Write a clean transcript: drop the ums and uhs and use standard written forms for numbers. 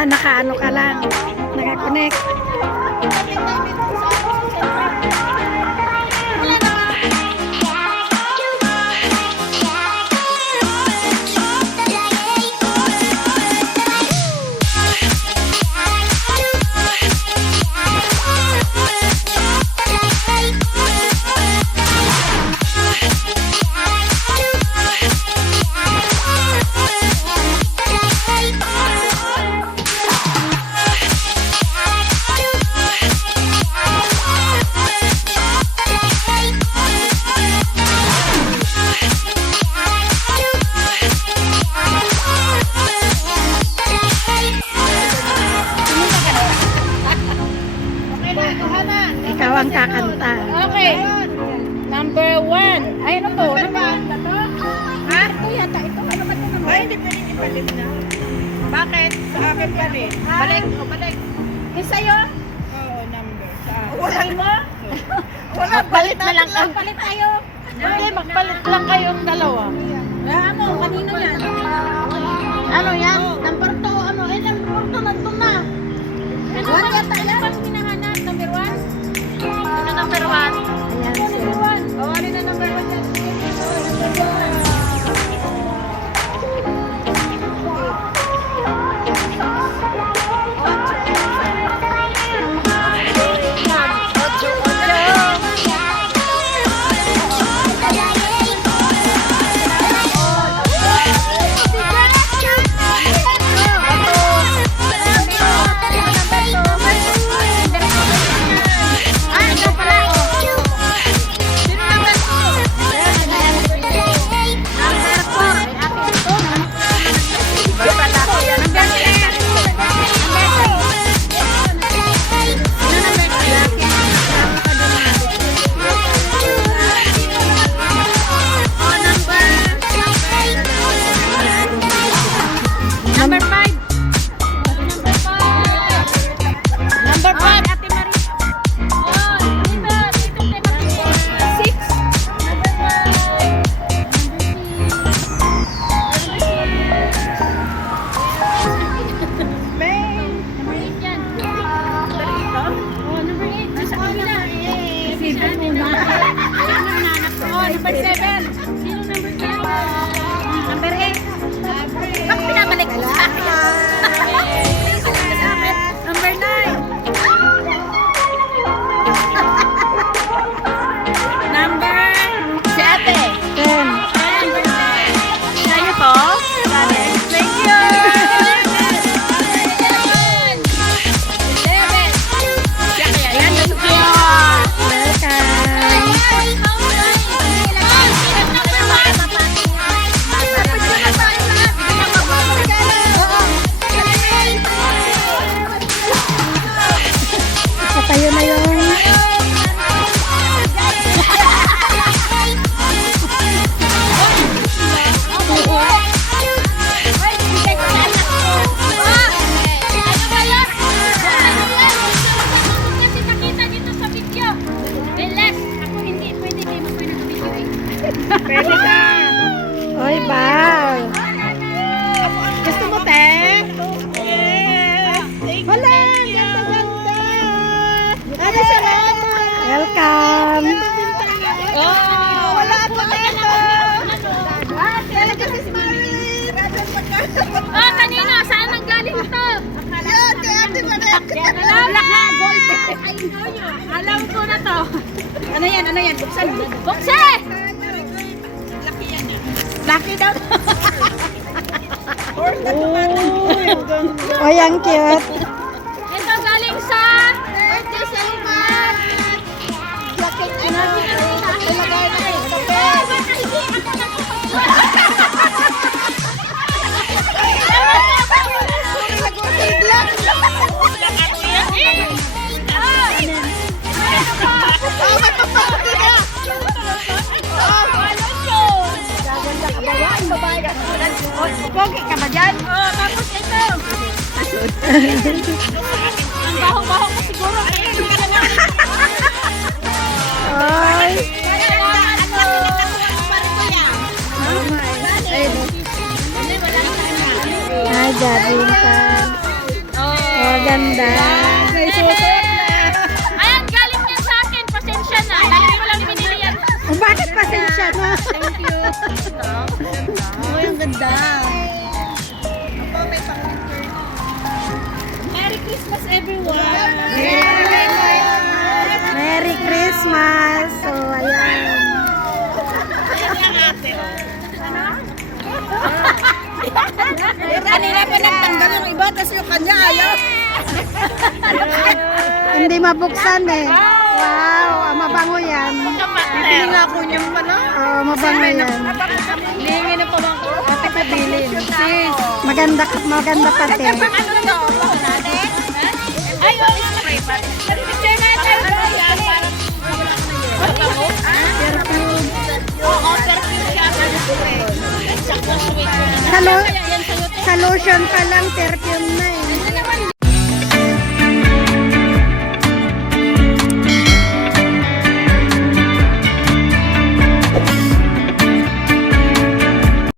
Naka-ano ka lang. Naka-connect. Ikaw ang kakanta. Okay. Number 1. Ay, ano to? Ha? Ito yata. Ito. Ano ba ito naman? Ay, hindi pwede ipalit na. Bakit? Sa akin pa rin. Balik. O, balik. Yung sa'yo? Oo, number. Sa akin. Wala mo? Wala, Magpalit na lang. Magpalit tayo. Hindi, magpalit lang kayong dalawa. Wala mo. Kanino yan? Ano yan? Number 2. Ano? Eh, number 2. Nandun na. Ano ba yata? Ano ba hinahanap? Number 1? Ano number 1? Ayan siya. Number 1. Bawali na number 1 yan. Number 5. Number 5, Ate Marie. Oh, dito 6. Number 5. Number 8 yan. Oh, number 8. Nasa kanila. Oh, number 7. Sino number 7? Number 8. Bakit pinabalik ko sa akin? Number 9. Number si ate. 10. Number 10. Sa'yo to? Thank you. 11. Siya kaya yan. Thank you. Patayo na yung Pwede ka. Oy, wow. Gusto mo, te? Yes. Thank you. Wala, ganda-ganda. Ano salamat. Welcome. Oh, wala ako dito. Talaga si Smiley. Oh, kanina, saan ang galing ito? Yan, kay Ate Maret. Black na, gold. Alam ko na to. Ano yan, ano yan? Buksan. Buksan! Laki yan ah. Lucky daw. Oy, ang cute. Ito galing sa birthday sa Iman. Laki na. Ilagay na eh. Pogi ka ba dyan? Oh, tapos ito. Ang baho-baho ko siguro. Oy. Kaya ano, jogging pants. Oh, ganda. May suot na. Ayan, galing niya sa akin. Pasensya na. Dahil ko lang binili yan. Oh, bakit pasensya na? Thank you. Oh, yung ganda. Merry Christmas, everyone. Merry Christmas. So, ayan. Kanina pa nagtanggal yung iba, tapos yung kanya ayaw. Hindi mabuksan eh. Wow, mabango yan. Bibili nga ako niyan pala. Oh, mabango yan. Lihingi na pa bang ate pabilin. Sis. Maganda pati. Ano to? Ay, oh, picture natin. Oo, perfume siya. Sakto, sweet ko na. Sa, lo- Kaya yan sa'yo, te. sa lotion pa lang, perfume na eh.